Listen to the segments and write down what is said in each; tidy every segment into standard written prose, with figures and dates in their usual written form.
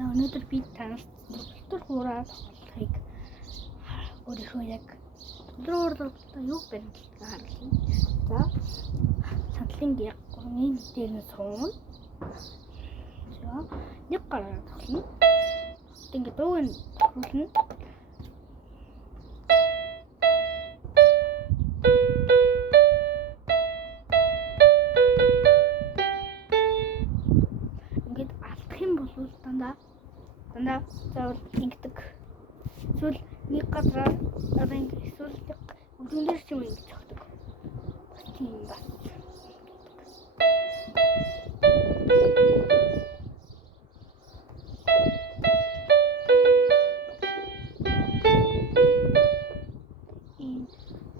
За өнөөдөр би танаас дотор хуурай тоглохыг өөрийнхөө яг дотор юу байна гэдгийг харуулъя. За сандлын яг 3-ны дээр нь суун. За нэг гараа тоглоно. Ингээд дууг нь тохиолно. Ингээд алдах юм бол дандаа заавал ингэдэг. Эсвэл нэг газар ингээд эсвэл өдөрдөр ч юм ингэж зогтдог. Тийм бас.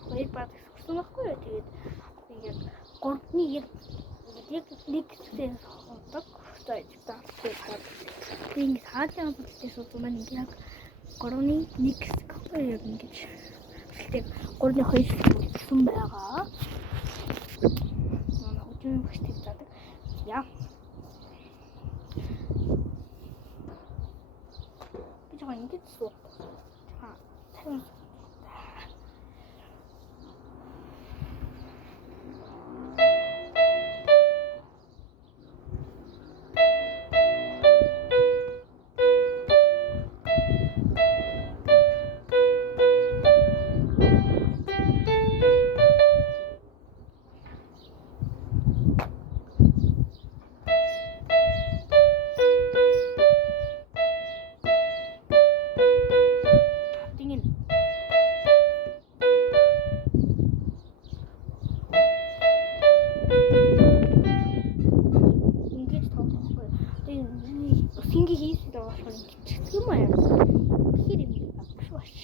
Хоёр бат сурсан байхгүй юу? Тэгээд ингээд 3-ны яг нэг хэсгээр хоодог. За тэгээд ингээд хаалын бүлтээс үзмэн ингээд 3-ны нэг хэсэг яг ингэж тэгээд 3-ны 2 хэсэг гэсэн байгаа. Хожим хэсэг задаг. Яа. Би жоо ингэж суу. Тарин Синги хийсэн байгаа болохоор ингэчих юм аа. Тэгэхээр юм багш бач.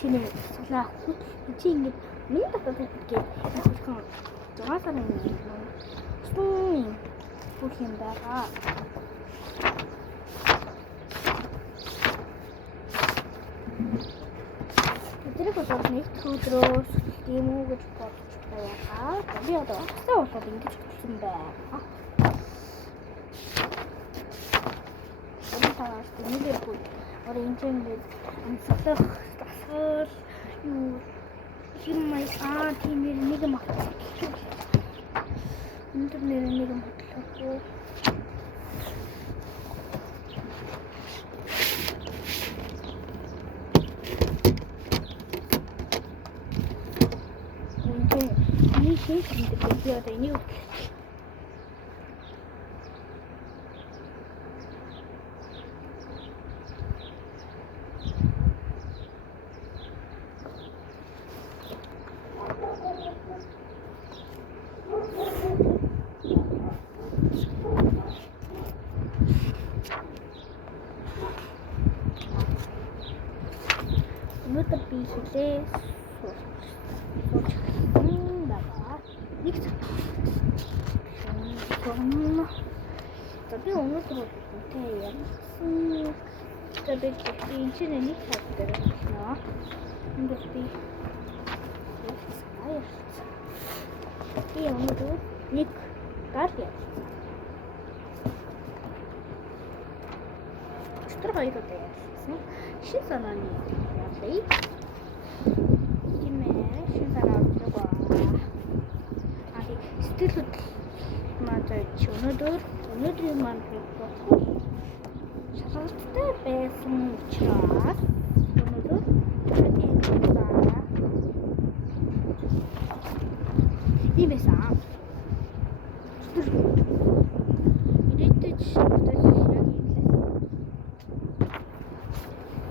Чиний сулаа хут чи ингэж минь татаад гэдэг хэлсэн 6 сарын бүх юм байгаа. Тэр бол нэг өдрөөс тийм үү гэж бодож байгаа. Би одоо хасаа болоод ингэж хэлсэн байна. Таас нэг бүр ориентинг амсах юу химмай тийм нэг юм байна. Интернет нэг юм байна. Ini sih video ada ini. Өнөөдөр би хэлээ. Нэг цаг. би өнөөдөр үнтэй ямарсан тэгээд би энэ чинь нэг цаг дээр байна. Энд би өнөөдөр нэг гал явсан. Өчтөр хоёр удаа явсан. Шин санааны явлаа. Тимээ шин санаа авчихгаа. Сэтгэл хөдлөл чи өнөөдрийн маань бодох шалгалттай байсан учраас өнөөдөр ийм байсан. Ирээдүйд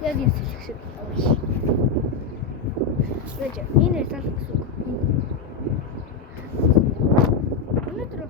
яг энэ шиг авъя. Тэгэж энэ тал гэсэн. Өнөөдөр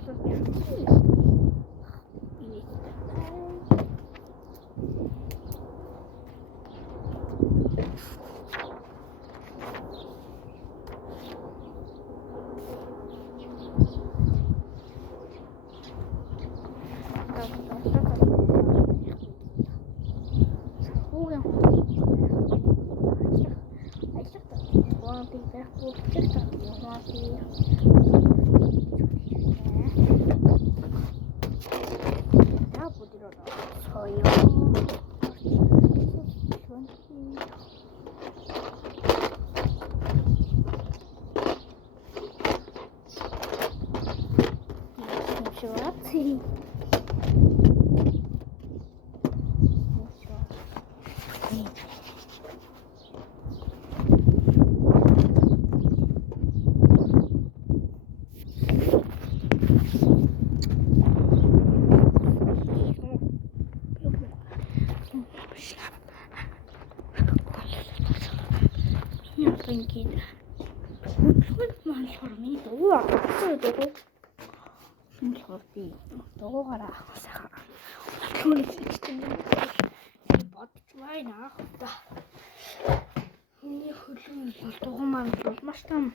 бол маш том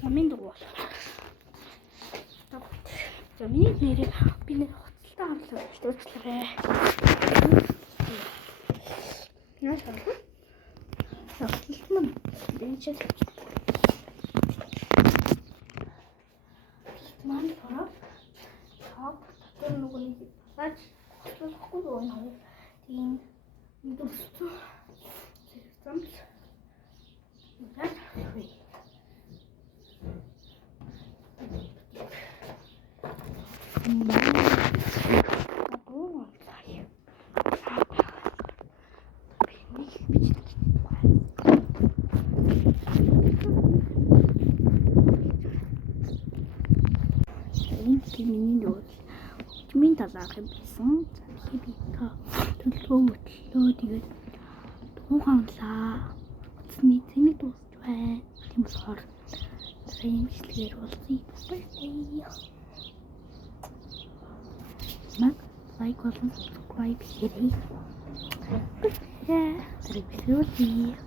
замын дугуй. Замын нэрийг би нэг хоцолтой хамлаа өөрчлөлөө. Яаш вэ? Хоцолтмон дэнчээ. Ман фора. Топ тэр нүгний пасаж хоцолхгүй байна. Тийм дөрөв. Замц that free. Миний талаах юм байсан. Би төлөвлөгөө мөтлөө тэгээд дууганлаа. Утасны цэник дуусч байна. Тийм болохоор имжлэгээр болцгий. Like болон subscribe хийгээрэй. Тэрийг